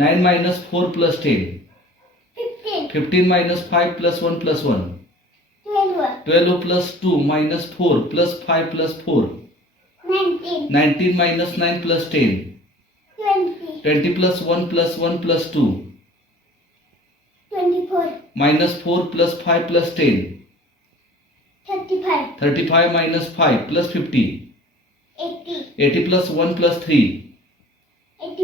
9 minus 4 plus 10. 15. 15 minus 5 plus 1 plus 1. 12. 12 plus 2 minus 4 plus 5 plus 4. 19. 19 minus 9 plus 10. 20. 20 plus 1 plus 1 plus 2. 24. Minus 4 plus 5 plus 10. 35. 35 minus 5 plus 50. 80. 80 plus 1 plus 3.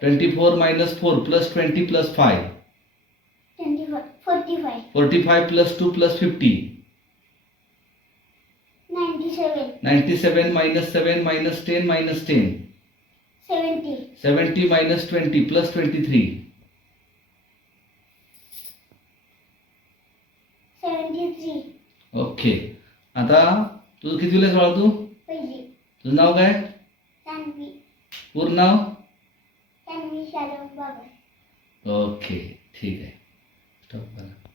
Twenty four minus four plus twenty plus five forty five plus two plus fifty ninety seven minus seven minus ten minus ten seventy minus twenty plus twenty three okay आता तुझं किती वेळेस बाळा तू तुझं नाव काय पूर्ण नाव okay ठीक है स्टॉप